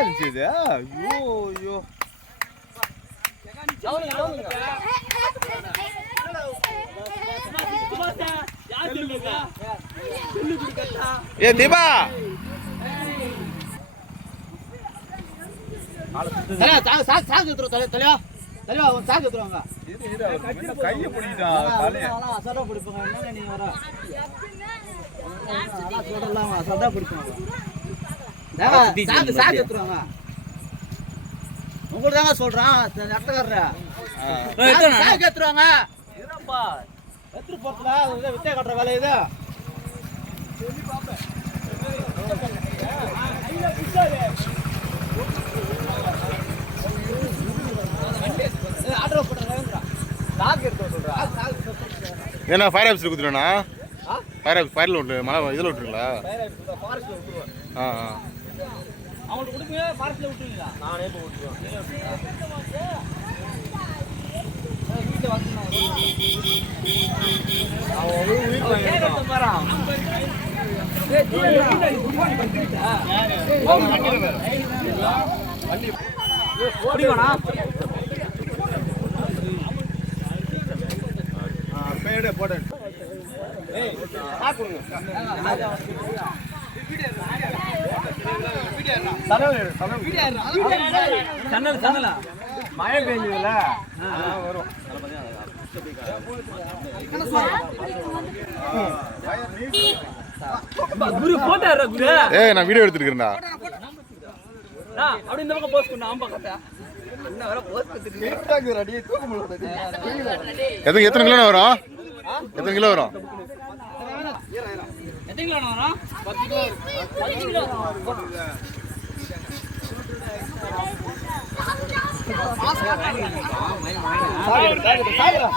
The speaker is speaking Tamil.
இருந்துச்சு இது. ஐயோ ஐயோ. ஏ தீபா சாக்கு தலையா தலைவா சாக்கு எடுத்துருவாங்க. கையை பிடிக்கிட்டா தலையை அசாதா பிடிப்பாங்க. என்ன நீங்க வர சொல்லலாம் அசாதா பிடிப்பாங்க. சாக்கு எடுத்துருவாங்க. உங்களுக்கு தாங்க சொல்றான் நட்டக்காரரு சாக்கு எடுத்துருவாங்க. இருப்பா எடுத்துட்டு போறதுல வித்தை கட்டுற வேலை இது. ஏன்னா ஃபயர் ஆஃபீஸில் கொடுத்துருவேண்ணா. ஃபயர் ஆஃபீஸ் ஃபயரில் விட்டு மழை இதில் விட்டுருங்களா? அவங்களுக்கு கொடுப்பீங்க ஃபாரஸ்ட்டில் விட்டுருவீங்களா? நானே இப்போ விட்டுருவேன். வீட்டில் வந்து போட்டேன். மழை பெஞ்சதுல வரும். ஏய் நான் வீடியோ எடுத்துருக்கேன்டா. அப்படி இந்த பக்கம் போஸ்ட் பண்ண ஆம்பா கட்ட எத்தனை கிலோ வரும்? எத்தனை கிலோ வரும்? எத்தனை கிலோ வரும்? 10 கிலோ.